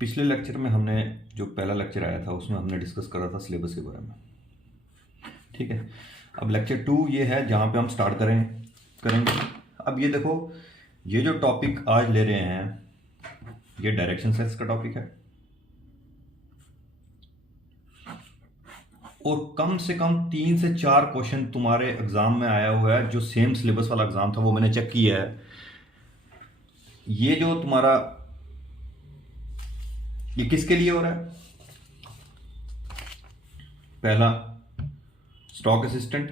पिछले लेक्चर में हमने जो पहला लेक्चर आया था उसमें हमने डिस्कस करा था सिलेबस के बारे में। ठीक है, अब लेक्चर 2 ये है जहाँ पे हम स्टार्ट करेंगे। अब ये देखो, ये जो टॉपिक आज ले रहे हैं ये डायरेक्शन सेंस का टॉपिक है और कम से कम 3 से 4 क्वेश्चन तुम्हारे एग्जाम में आया हुआ है। जो सेम सिलेबस वाला एग्जाम था वो मैंने चेक किया है। ये जो तुम्हारा ये किसके लिए हो रहा है? पहला स्टॉक असिस्टेंट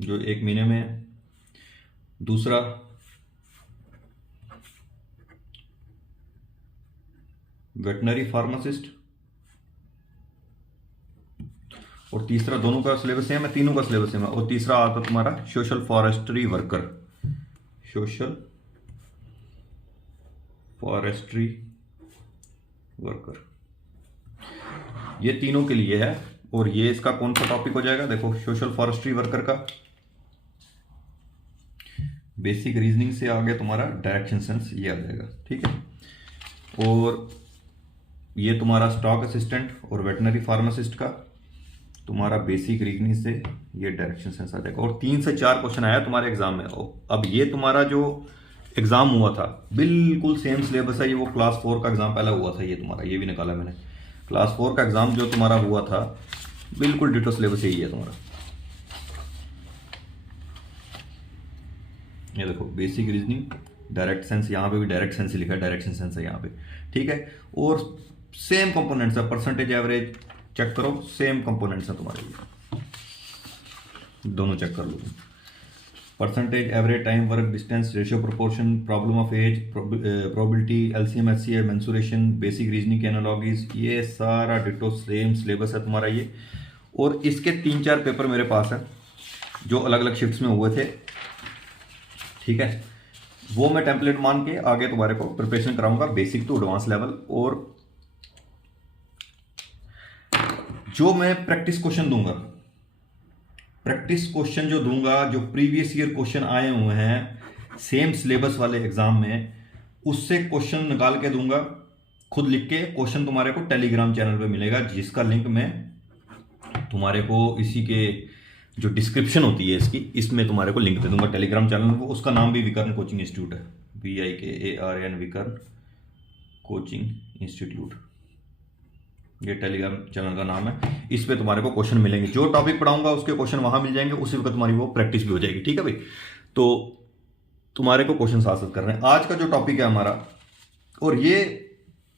जो 1 महीने में है, दूसरा वेटनरी फार्मासिस्ट और तीसरा, दोनों का सिलेबस सेम है, तीनों का सिलेबस सेम है। और तीसरा आता तुम्हारा social forestry worker, social forestry worker. ये तीनों के लिए है। और ये इसका कौन सा टॉपिक हो जाएगा? देखो, सोशल फॉरेस्ट्री वर्कर का बेसिक रीजनिंग से आगे तुम्हारा डायरेक्शन सेंस ये आ जाएगा। ठीक है, और ये तुम्हारा स्टॉक असिस्टेंट और वेटनरी फार्मासिस्ट का तुम्हारा बेसिक रीजनिंग से ये डायरेक्शन सेंस आ जाएगा। और 3 से 4 क्वेश्चन आया तुम्हारे एग्जाम में। अब ये तुम्हारा जो एग्जाम हुआ था बिल्कुल सेम सिलेबस है। ये वो क्लास 4 का एग्जाम पहला हुआ था, ये तुम्हारा, ये भी निकाला मैंने। क्लास 4 का एग्जाम जो तुम्हारा हुआ था बिल्कुल डिटो सिलेबस यही है तुम्हारा। ये देखो, बेसिक रीजनिंग, डायरेक्ट सेंस, यहाँ पे भी डायरेक्ट सेंस लिखा है, डायरेक्शन सेंस है यहाँ पे। ठीक है, और सेम कंपोनेंट्स है। परसेंटेज एवरेज चेक करो, सेम कंपोनेंट्स है तुम्हारे लिए, दोनों चेक कर लो। Percentage average, time, work, distance, ratio, proportion, problem of age, probability, LCM, HCF, mensuration, basic reasoning के एनालॉजीज, ये सारा डिटो सेम सिलेबस है तुम्हारा ये। और इसके 3-4 पेपर मेरे पास है जो अलग अलग शिफ्ट्स में हुए थे। ठीक है, वो मैं टेम्पलेट मान के आगे तुम्हारे को प्रिपरेशन कराऊंगा, बेसिक टू एडवांस लेवल। और जो मैं प्रैक्टिस क्वेश्चन दूंगा, प्रैक्टिस क्वेश्चन जो दूंगा, जो प्रीवियस ईयर क्वेश्चन आए हुए हैं सेम सिलेबस वाले एग्जाम में, उससे क्वेश्चन निकाल के दूंगा खुद लिख के। क्वेश्चन तुम्हारे को टेलीग्राम चैनल पे मिलेगा, जिसका लिंक मैं तुम्हारे को इसी के जो डिस्क्रिप्शन होती है इसकी, इसमें तुम्हारे को लिंक दे दूंगा टेलीग्राम चैनल को। उसका नाम भी विकर्ण कोचिंग इंस्टीट्यूट है, VIKARN विकर्ण कोचिंग इंस्टीट्यूट, ये टेलीग्राम चैनल का नाम है। इस पे तुम्हारे को क्वेश्चन मिलेंगे, जो टॉपिक पढ़ाऊंगा उसके क्वेश्चन वहां मिल जाएंगे, उसी वक्त तुम्हारी वो प्रैक्टिस भी हो जाएगी। ठीक है भाई, तो तुम्हारे को क्वेश्चन साथ करने हैं। आज का जो टॉपिक है हमारा, और ये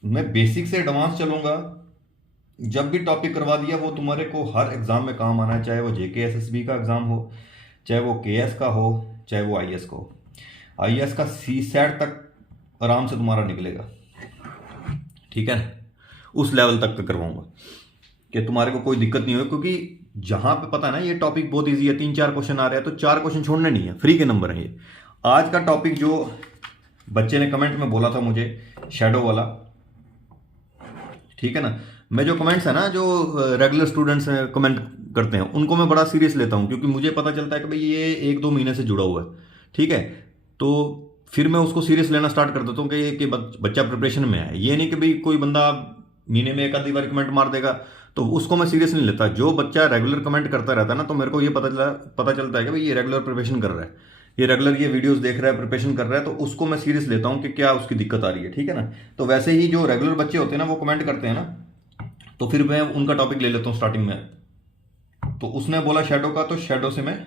मैं बेसिक से एडवांस चलूंगा, जब भी टॉपिक करवा दिया वो तुम्हारे को हर एग्जाम में काम आना है, चाहे वो JK SSB का एग्जाम हो, चाहे वो KS का हो, चाहे वो IS का हो। IS का CSAT तक आराम से तुम्हारा निकलेगा। ठीक है, उस लेवल तक का करवाऊंगा कि तुम्हारे को कोई दिक्कत नहीं हो, क्योंकि जहां पे पता है ना ये टॉपिक बहुत इजी है, 3-4 क्वेश्चन आ रहे हैं तो 4 क्वेश्चन छोड़ने नहीं है, फ्री के नंबर है ये। आज का टॉपिक जो बच्चे ने कमेंट में बोला था मुझे, शैडो वाला, ठीक है ना, मैं जो कमेंट्स है ना, जो रेगुलर स्टूडेंट्स कमेंट करते हैं उनको मैं बड़ा सीरियस लेता हूं, क्योंकि मुझे पता चलता है कि भाई ये 1-2 महीने से जुड़ा हुआ है। ठीक है, तो फिर मैं उसको सीरियस लेना स्टार्ट कर देता हूँ कि बच्चा प्रिपरेशन में है। ये नहीं कि भाई कोई बंदा महीने में एक आधी बार कमेंट मार देगा तो उसको मैं सीरियस नहीं लेता। जो बच्चा रेगुलर कमेंट करता रहता है ना, तो मेरे को ये पता चलता है कि भाई ये रेगुलर प्रिपरेशन कर रहा है, ये रेगुलर ये वीडियोस देख रहा है, प्रिपरेशन कर रहा है, तो उसको मैं सीरियस लेता हूँ कि क्या उसकी दिक्कत आ रही है। ठीक है ना, तो वैसे ही जो रेगुलर बच्चे होते हैं ना वो कमेंट करते हैं ना, तो फिर मैं उनका टॉपिक ले लेता हूँ स्टार्टिंग में। तो उसने बोला शैडो का, तो शैडो से मैं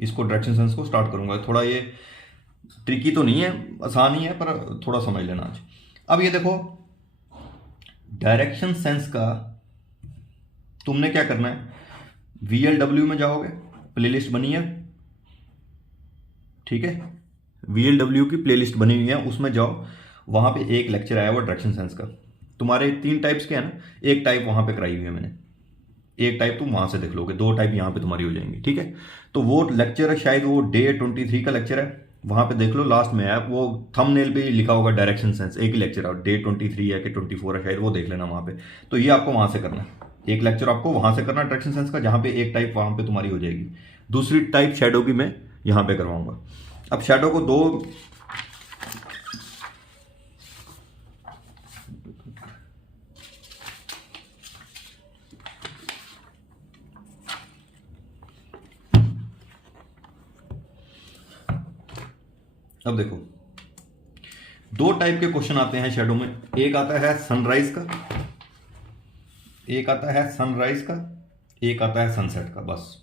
इसको डायरेक्शन सेंस को स्टार्ट करूंगा। थोड़ा ये ट्रिकी तो नहीं है, आसान ही है, पर थोड़ा समझ लेना आज। अब ये देखो, डायरेक्शन सेंस का तुमने क्या करना है, VLW में जाओगे, प्लेलिस्ट बनी है। ठीक है, VLW की प्लेलिस्ट बनी हुई है, उसमें जाओ, वहां पे एक लेक्चर आया हुआ डायरेक्शन सेंस का। तुम्हारे 3 टाइप्स के हैं ना, एक टाइप वहां पे कराई हुई है मैंने, एक टाइप तुम वहां से देख लोगे, 2 टाइप यहां पे तुम्हारी हो जाएंगी। ठीक है, तो वो लेक्चर है, शायद वो डे 23 का लेक्चर है, वहां पे देख लो, लास्ट में है वो थंबनेल पे लिखा होगा डायरेक्शन सेंस। एक ही लेक्चर है, डे 23 है कि 24 है शायद, वो देख लेना वहां पे। तो ये आपको वहां से करना है, एक लेक्चर आपको वहां से करना डायरेक्शन सेंस का, जहां पे एक टाइप वहां पे तुम्हारी हो जाएगी। दूसरी टाइप शैडो की मैं यहां पे करवाऊंगा। अब शैडो को 2 अब देखो, दो टाइप के क्वेश्चन आते हैं शैडो में। एक आता है सनराइज का, एक आता है सनराइज का, एक आता है सनसेट का। बस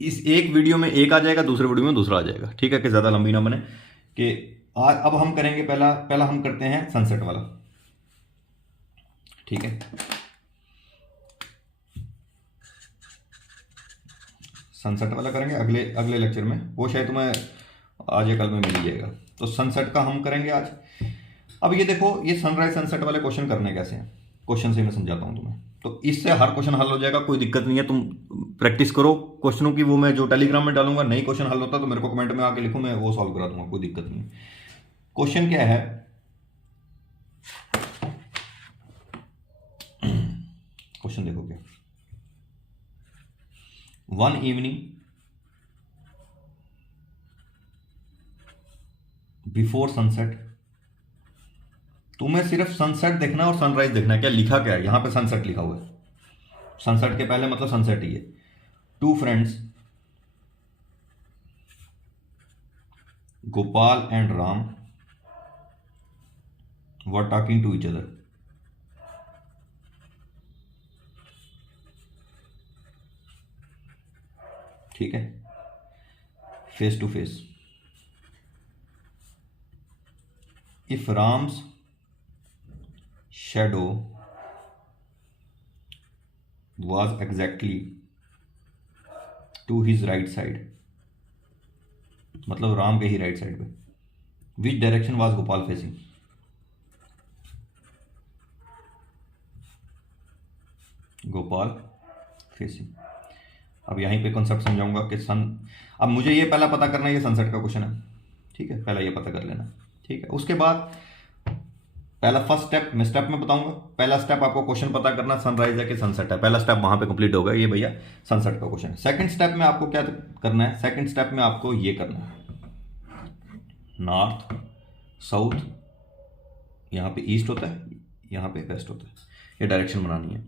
इस एक वीडियो में एक आ जाएगा, दूसरे वीडियो में दूसरा आ जाएगा, ठीक है, कि ज़्यादा लंबी ना बने। कि अब हम करेंगे पहला हम करते हैं सनसेट वाला, ठीक है। सनसेट वाला करेंगे अगले लेक्चर में, वो शायद तुम्हें आज या कल में मिल जाएगा। तो सनसेट का हम करेंगे आज। अब ये देखो, ये सनराइज सनसेट वाले क्वेश्चन करने कैसे हैं, क्वेश्चन से मैं समझाता हूँ तुम्हें। तो इससे हर क्वेश्चन हल हो जाएगा, कोई दिक्कत नहीं है। तुम प्रैक्टिस करो क्वेश्चनों की, वो मैं जो टेलीग्राम में डालूंगा, नई क्वेश्चन हल होता है तो मेरे को कमेंट में आके लिखो, मैं वो सॉल्व करा दूंगा, कोई दिक्कत नहीं है। क्वेश्चन क्या है, क्वेश्चन देखो क्या, वन इवनिंग बिफोर सनसेट, तुम्हें सिर्फ सनसेट देखना और सनराइज देखना है। क्या लिखा क्या है, यहां पे सनसेट लिखा हुआ है, सनसेट के पहले मतलब सनसेट ही है। Two friends Gopal and Ram were talking to each other. ठीक है, face to face. If Ram's shadow was exactly to his right side, मतलब राम के ही राइट साइड पे, which direction was Gopal facing. Gopal facing. अब यहीं पे कॉन्सेप्ट समझाऊंगा कि अब मुझे ये पहला पता करना है, ये सनसेट का क्वेश्चन है, ठीक है, पहला ये पता कर लेना, ठीक है। उसके बाद पहला फर्स्ट स्टेप मैं स्टेप में बताऊंगा। पहला स्टेप आपको क्वेश्चन पता करना सनराइज है कि सनसेट है, पहला स्टेप वहां पे कंप्लीट होगा, ये भैया सनसेट का क्वेश्चन है। सेकंड स्टेप में आपको क्या करना है, सेकंड स्टेप में आपको ये करना है, नॉर्थ साउथ, यहां पे ईस्ट होता है, यहां पे वेस्ट होता है, ये डायरेक्शन बनानी है।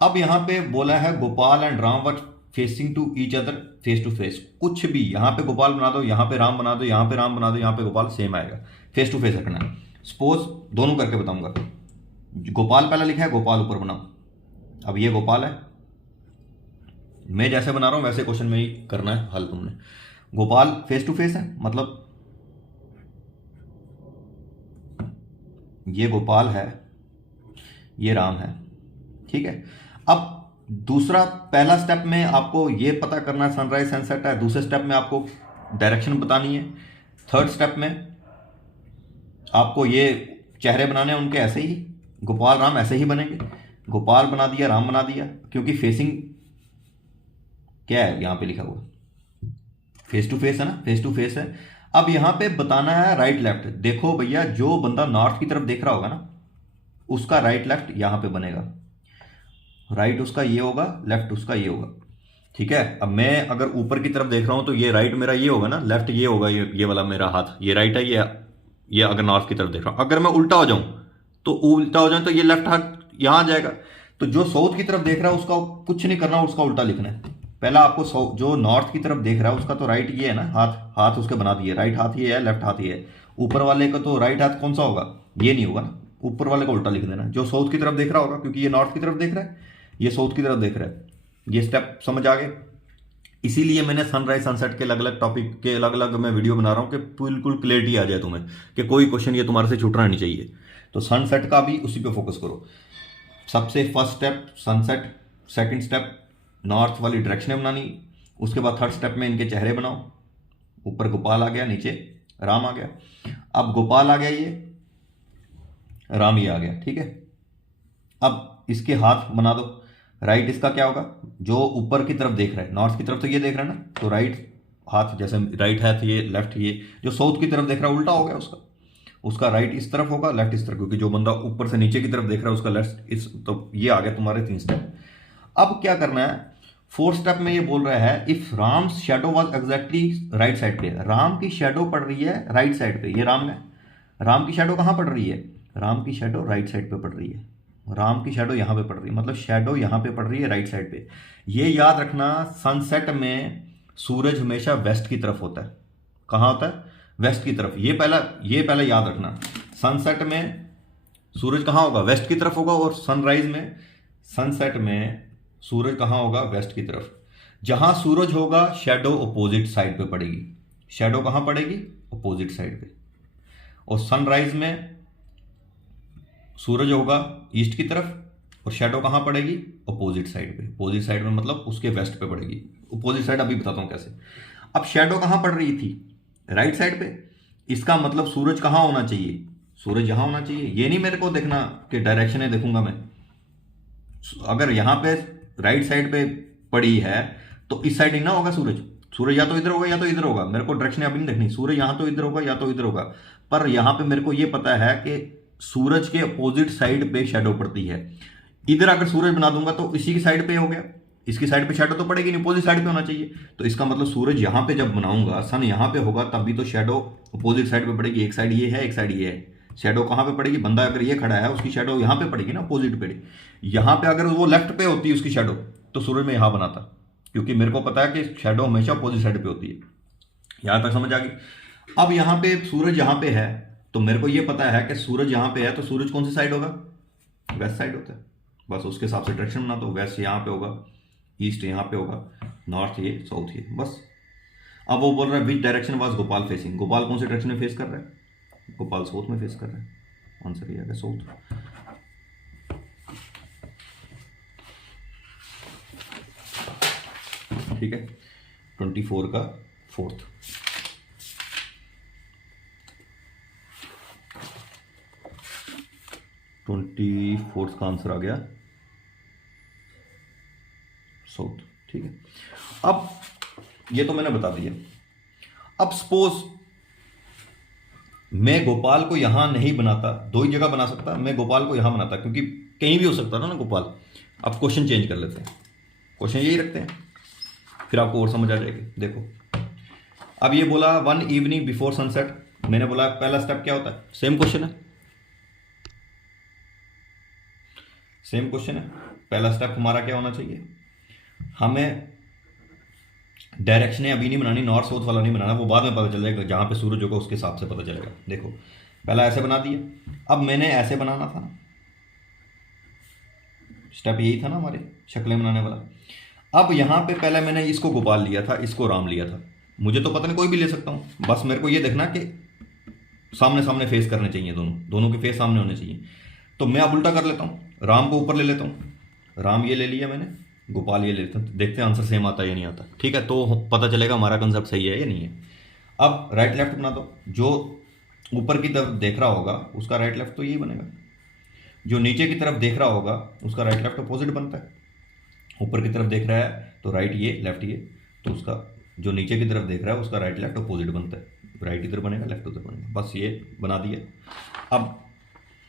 अब यहां पे बोला है Gopal and Ram were facing to each other face to face. कुछ भी यहां पे गोपाल बना दो, यहां पे राम बना दो, यहां पे राम बना दो, यहां पे गोपाल, सेम आएगा, फेस टू फेस रखना है। सपोज दोनों करके बताऊंगा, गोपाल पहला लिखा है, गोपाल ऊपर बनाओ। अब ये गोपाल है, मैं जैसे बना रहा हूं वैसे क्वेश्चन में ही करना है हल तुमने। गोपाल फेस टू फेस है, मतलब ये गोपाल है, ये राम है, ठीक है। अब दूसरा पहला स्टेप में आपको ये पता करना है सनराइज सनसेट है, दूसरे स्टेप में आपको डायरेक्शन बतानी है, थर्ड स्टेप में आपको ये चेहरे बनाने हैं उनके ऐसे ही, गोपाल राम ऐसे ही बनेंगे, गोपाल बना दिया, राम बना दिया, क्योंकि फेसिंग क्या है यहां पे लिखा हुआ, फेस टू फेस है ना, फेस टू फेस है। अब यहां पे बताना है राइट लेफ्ट। देखो भैया, जो बंदा नॉर्थ की तरफ देख रहा होगा ना, उसका राइट लेफ्ट यहां पे बनेगा, राइट उसका ये होगा, लेफ्ट उसका ये होगा, ठीक है। अब मैं अगर ऊपर की तरफ देख रहा हूं तो ये राइट मेरा ये होगा ना, लेफ्ट ये होगा, ये वाला मेरा हाथ ये राइट है, ये अगर नॉर्थ की तरफ देख रहा हूं। अगर मैं उल्टा हो जाऊं तो ये लेफ्ट हाथ यहां आ जाएगा। तो जो साउथ की तरफ देख रहा है उसका कुछ नहीं करना, उसका उल्टा लिखना है। पहला आपको जो नॉर्थ की तरफ देख रहा है उसका तो राइट ये है ना, हाथ उसके बना दिए, राइट हाथ ये है, लेफ्ट हाथ ये है। ऊपर वाले का तो राइट हाथ कौन सा होगा, ये नहीं होगा ना, ऊपर वाले को उल्टा लिख देना। जो साउथ की तरफ देख रहा होगा, क्योंकि ये नॉर्थ की तरफ देख रहा है, ये साउथ की तरफ देख रहा है। ये स्टेप समझ आ गए। इसीलिए मैंने सनराइज सनसेट के अलग अलग टॉपिक के अलग अलग मैं वीडियो बना रहा हूँ कि बिल्कुल क्लियरिटी आ जाए तुम्हें, कि कोई क्वेश्चन ये तुम्हारे से छूटना नहीं चाहिए। तो सनसेट का भी उसी पे फोकस करो। सबसे first step sunset, second step north वाली डायरेक्शन बनानी, उसके बाद थर्ड स्टेप में इनके चेहरे बनाओ। ऊपर गोपाल आ गया, नीचे राम आ गया। अब गोपाल आ गया, ये राम ये आ गया, ठीक है। अब इसके हाथ बना दो। राइट इसका क्या होगा, जो ऊपर की तरफ देख रहा है, नॉर्थ की तरफ तो ये देख रहा है ना, तो राइट हाथ, जैसे राइट हाथ ये, लेफ्ट ये। जो साउथ की तरफ देख रहा है उल्टा हो गया उसका राइट इस तरफ होगा, लेफ्ट इस तरफ, क्योंकि जो बंदा ऊपर से नीचे की तरफ देख रहा है उसका लेफ्ट इस, तो ये आ गया तुम्हारे 3 स्टेप। अब क्या करना है, फोर्थ स्टेप में ये बोल रहा है if Ram's shadow was exactly right side पे। राम की शेडो पड़ रही है राइट साइड पे, ये राम है, राम की शेडो कहां पड़ रही है, राम की शेडो राइट साइड पे पड़ रही है, राम की शेडो यहां पे पड़ रही है, मतलब शेडो यहां पे पड़ रही है राइट साइड पे। ये याद रखना, सनसेट में सूरज हमेशा वेस्ट की तरफ होता है, कहाँ होता है? वेस्ट की तरफ। ये पहला याद रखना। सनसेट में सूरज कहाँ होगा? वेस्ट की तरफ होगा। और सनसेट में सूरज कहाँ होगा? वेस्ट की तरफ। जहां सूरज होगा शैडो अपोजिट साइड पे पड़ेगी। शैडो कहां पड़ेगी? अपोजिट साइड पे। और सनराइज में सूरज होगा ईस्ट की तरफ और शैडो कहां पड़ेगी? अपोजिट साइड पे। अपोजिट साइड में मतलब उसके वेस्ट पे पड़ेगी। अपोजिट साइड अभी बताता हूं कैसे। अब शैडो कहां पड़ रही थी? राइट साइड पे। इसका मतलब सूरज कहां होना चाहिए? सूरज यहां होना चाहिए। ये नहीं मेरे को देखना कि डायरेक्शन देखूंगा मैं। अगर यहां पे राइट साइड पे पड़ी है तो इस साइड ही ना होगा सूरज। सूरज या तो इधर होगा या तो इधर होगा। मेरे को डायरेक्शन अभी नहीं देखनी। सूरज यहां तो इधर होगा या तो इधर होगा। पर यहां पे मेरे को ये पता है कि सूरज के अपोजिट साइड पे शैडो पड़ती है। इधर अगर सूरज बना दूंगा तो इसी की साइड पे हो गया। इसकी साइड पे शैडो तो पड़ेगी नहीं, अपोजिट साइड पे होना चाहिए। तो इसका मतलब सूरज यहां पे जब बनाऊंगा, सन यहां पे होगा, तब भी तो शैडो अपोजिट साइड पे पड़ेगी। एक साइड ये है, एक साइड ये है। शैडो कहां पे पड़ेगी? बंदा अगर ये खड़ा है उसकी शैडो यहां पे पड़ेगी ना, अपोजिट पे। यहां पे अगर वो लेफ्ट पे होती है उसकी शैडो तो सूरज में यहां बनाता, क्योंकि मेरे को पता है कि शैडो हमेशा अपोजिट साइड पे होती है। यहां तक समझ आ गई? अब यहां पे सूरज यहां पे है तो मेरे को ये पता है कि सूरज यहां पे है तो सूरज कौन सी साइड होगा? वेस्ट साइड होता है। बस उसके हिसाब से डायरेक्शन बना दो। वेस्ट यहां पे होगा, ईस्ट यहां पे होगा, नॉर्थ ये, साउथ ये, बस। अब वो बोल रहा है which direction was Gopal facing. Gopal कौन से डायरेक्शन में फेस कर रहा है? गोपाल साउथ में फेस कर रहा है। आंसर ये है साउथ। ठीक है, 24 का फोर्थ। का आंसर आ गया साउथ। ठीक है, अब ये तो मैंने बता दिया। अब सपोज मैं गोपाल को यहां नहीं बनाता, दो ही जगह बना सकता। मैं गोपाल को यहां बनाता क्योंकि कहीं भी हो सकता था ना गोपाल। अब क्वेश्चन चेंज कर लेते हैं, क्वेश्चन यही रखते हैं, फिर आपको और समझ आ जाएगी। देखो, अब ये बोला 1 इवनिंग बिफोर सनसेट। मैंने बोला पहला स्टेप क्या होता है? सेम क्वेश्चन है, सेम क्वेश्चन है। पहला स्टेप हमारा क्या होना चाहिए? हमें डायरेक्शन अभी नहीं बनानी, नॉर्थ साउथ वाला नहीं बनाना, वो बाद में पता चल जाएगा। जहां पे सूरज होगा उसके हिसाब से पता चलेगा। देखो, पहला ऐसे बना दिया। अब मैंने ऐसे बनाना था, स्टेप यही था ना हमारे शक्लें बनाने वाला। अब यहां पे पहले मैंने इसको गोपाल लिया था, इसको राम लिया था। मुझे तो पता नहीं, कोई भी ले सकता हूं। बस मेरे को ये देखना कि सामने सामने फेस करने चाहिए, दोनों के फेस सामने होने चाहिए। तो मैं अब उल्टा कर लेता हूं, राम को ऊपर ले लेता हूं। राम ये ले लिया मैंने, गोपाल ये ले लेता हूं। देखते हैं आंसर सेम आता है या नहीं आता। ठीक है, तो पता चलेगा हमारा कंसेप्ट सही है या नहीं है। अब राइट लेफ्ट बना दो। जो ऊपर की तरफ देख रहा होगा उसका राइट लेफ्ट तो यही बनेगा। जो नीचे की तरफ देख रहा होगा उसका राइट लेफ्ट अपोजिट बनता है। ऊपर की तरफ देख रहा है तो राइट ये, लेफ्ट ये, तो उसका जो नीचे की तरफ देख रहा है उसका राइट लेफ्ट अपोजिट बनता है। राइट इधर बनेगा, लेफ्ट उधर बनेगा। बस ये बना दिया।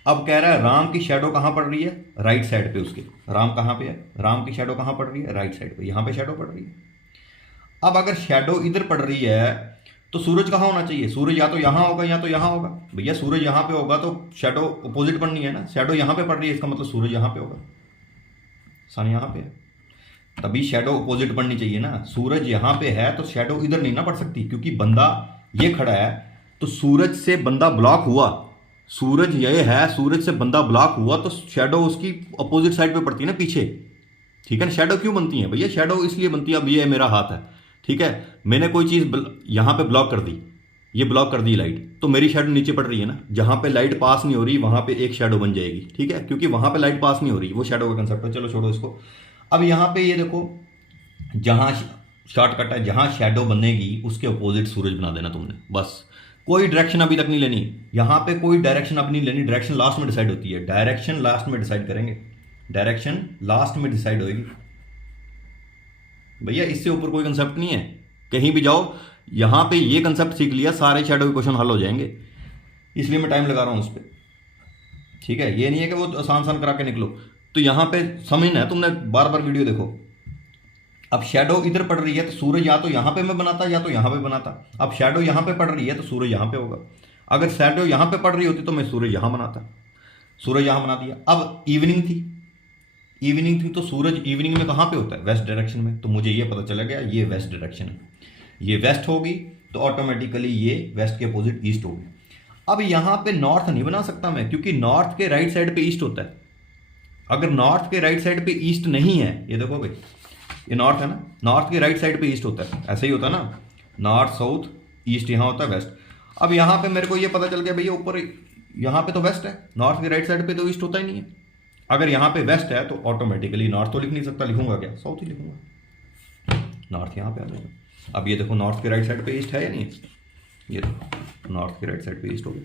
अब कह रहा है राम की शैडो कहां पड़ रही है? राइट साइड पे उसके। राम कहां पे है? राम की शैडो कहां पड़ रही है? राइट साइड पे। यहां पे शैडो पड़ रही है। अब अगर शैडो इधर पड़ रही है तो सूरज कहां होना चाहिए? सूरज या तो यहां होगा या तो यहां होगा। भैया सूरज यहां पे होगा तो शैडो अपोजिट बननी है ना। शैडो यहां पे पड़ रही है, इसका मतलब सूरज यहां पे होगा, सन यहां पे है, तभी शैडो अपोजिट बननी चाहिए ना। सूरज यहां पे है तो शैडो इधर नहीं ना पड़ सकती, क्योंकि बंदा ये खड़ा है तो सूरज से बंदा ब्लॉक हुआ। सूरज ये है, सूरज से बंदा ब्लॉक हुआ तो शैडो उसकी अपोजिट साइड पे पड़ती है ना, पीछे। ठीक है ना। शैडो क्यों बनती है भैया? शैडो इसलिए बनती है, अब ये मेरा हाथ है, ठीक है, मैंने कोई चीज यहां पे ब्लॉक कर दी, ये ब्लॉक कर दी लाइट, तो मेरी शैडो नीचे पड़ रही है ना। जहां पे लाइट पास नहीं हो रही वहां पे एक शैडो बन जाएगी। ठीक है, क्योंकि वहां पे लाइट पास नहीं हो रही, वो शैडो का कंसेप्ट है। चलो छोड़ो इसको। अब यहां पे ये देखो, जहां शॉर्टकट है, जहां शैडो बनेगी उसके अपोजिट सूरज बना देना तुमने। बस, कोई डायरेक्शन अभी तक नहीं लेनी। यहां पे कोई डायरेक्शन अब नहीं लेनी। डायरेक्शन लास्ट में डिसाइड होती है। डायरेक्शन लास्ट में डिसाइड करेंगे। डायरेक्शन लास्ट में डिसाइड होगी भैया, इससे ऊपर कोई कंसेप्ट नहीं है। कहीं भी जाओ, यहां पे ये कंसेप्ट सीख लिया, सारे शैडो के क्वेश्चन हल हो जाएंगे। इसलिए मैं टाइम लगा रहा हूं उस पर। ठीक है, ये नहीं है कि वो आसान आसान करा के निकलो। तो यहां पे समझना है तुमने, बार बार वीडियो देखो। अब शैडो इधर पड़ रही है तो सूरज या तो यहां पे मैं बनाता या तो यहां पे बनाता। अब शैडो यहां पे पड़ रही है तो सूरज यहां पे होगा। अगर शैडो यहां पे पड़ रही होती तो मैं सूरज यहां बनाता। सूरज यहां बना दिया। अब इवनिंग थी तो सूरज इवनिंग में कहां पे होता है? वेस्ट डायरेक्शन में। तो मुझे ये पता चला गया ये वेस्ट डायरेक्शन है। ये वेस्ट होगी तो ऑटोमेटिकली ये वेस्ट के अपोजिट ईस्ट होगी। अब यहां पे नॉर्थ नहीं बना सकता मैं, क्योंकि नॉर्थ के राइट साइड पे ईस्ट होता है। अगर नॉर्थ के राइट साइड पे ईस्ट नहीं है, ये देखो भाई ये नॉर्थ है ना, नॉर्थ के राइट साइड पे ईस्ट होता है, ऐसे ही होता है ना, नॉर्थ साउथ ईस्ट, यहां होता है वेस्ट। अब यहां पे मेरे को ये पता चल गया भैया ऊपर यहां पे तो वेस्ट है, नॉर्थ के राइट साइड पे तो ईस्ट होता ही नहीं है। अगर यहां पे वेस्ट है तो ऑटोमेटिकली नॉर्थ तो लिख नहीं सकता, लिखूंगा क्या, साउथ ही लिखूंगा, नॉर्थ यहां पे आ जाएगा। अब ये देखो नॉर्थ के राइट साइड पे ईस्ट है या नहीं, ये देखो नॉर्थ के राइट साइड पे ईस्ट हो गया,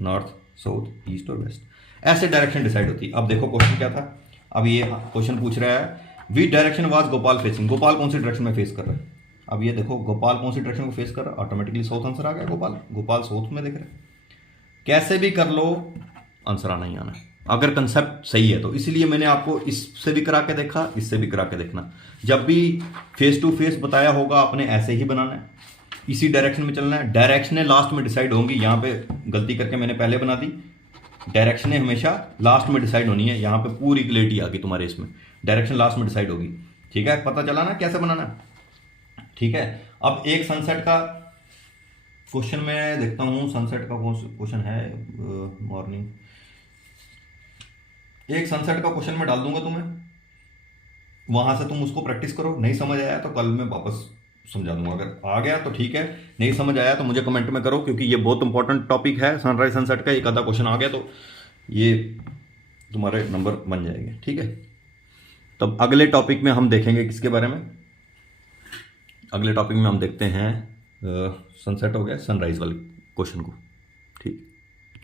नॉर्थ साउथ ईस्ट और वेस्ट, ऐसे डायरेक्शन डिसाइड होती है। अब देखो क्वेश्चन क्या था, अब ये क्वेश्चन पूछ रहा है which direction was Gopal facing, Gopal कौन सी डायरेक्शन में फेस कर रहा है। अब ये देखो गोपाल कौन सी डायरेक्शन को फेस कर रहा है, ऑटोमेटिकली साउथ आंसर आ गया, गोपाल गोपाल साउथ में दिख रहा है। कैसे भी कर लो आंसर आना ही आना है, अगर कंसेप्ट सही है तो। इसीलिए मैंने आपको इससे भी करा के देखा, इससे भी करा के देखना। जब भी फेस टू फेस बताया होगा आपने ऐसे ही बनाना है, इसी डायरेक्शन में चलना है। डायरेक्शनें लास्ट में डिसाइड होंगी, यहाँ पे गलती करके मैंने पहले बना दी, डायरेक्शनें हमेशा लास्ट में डिसाइड होनी है। यहाँ पे पूरी क्लियरिटी आ गई तुम्हारे इसमें, डायरेक्शन लास्ट में डिसाइड होगी। ठीक है, पता चला ना कैसे बनाना है। ठीक है, अब एक सनसेट का क्वेश्चन मैं देखता हूँ, सनसेट का क्वेश्चन है मॉर्निंग, एक सनसेट का क्वेश्चन मैं डाल दूंगा तुम्हें, वहां से तुम उसको प्रैक्टिस करो। नहीं समझ आया तो कल मैं वापस समझा दूंगा, अगर आ गया तो ठीक है, नहीं समझ आया तो मुझे कमेंट में करो, क्योंकि ये बहुत इंपॉर्टेंट टॉपिक है सनराइज सनसेट का। एक आधा क्वेश्चन आ गया तो ये तुम्हारे नंबर बन जाएंगे। ठीक है, तब अगले टॉपिक में हम देखेंगे किसके बारे में, अगले टॉपिक में हम देखते हैं सनसेट हो गया, सनराइज वाले क्वेश्चन को। ठीक।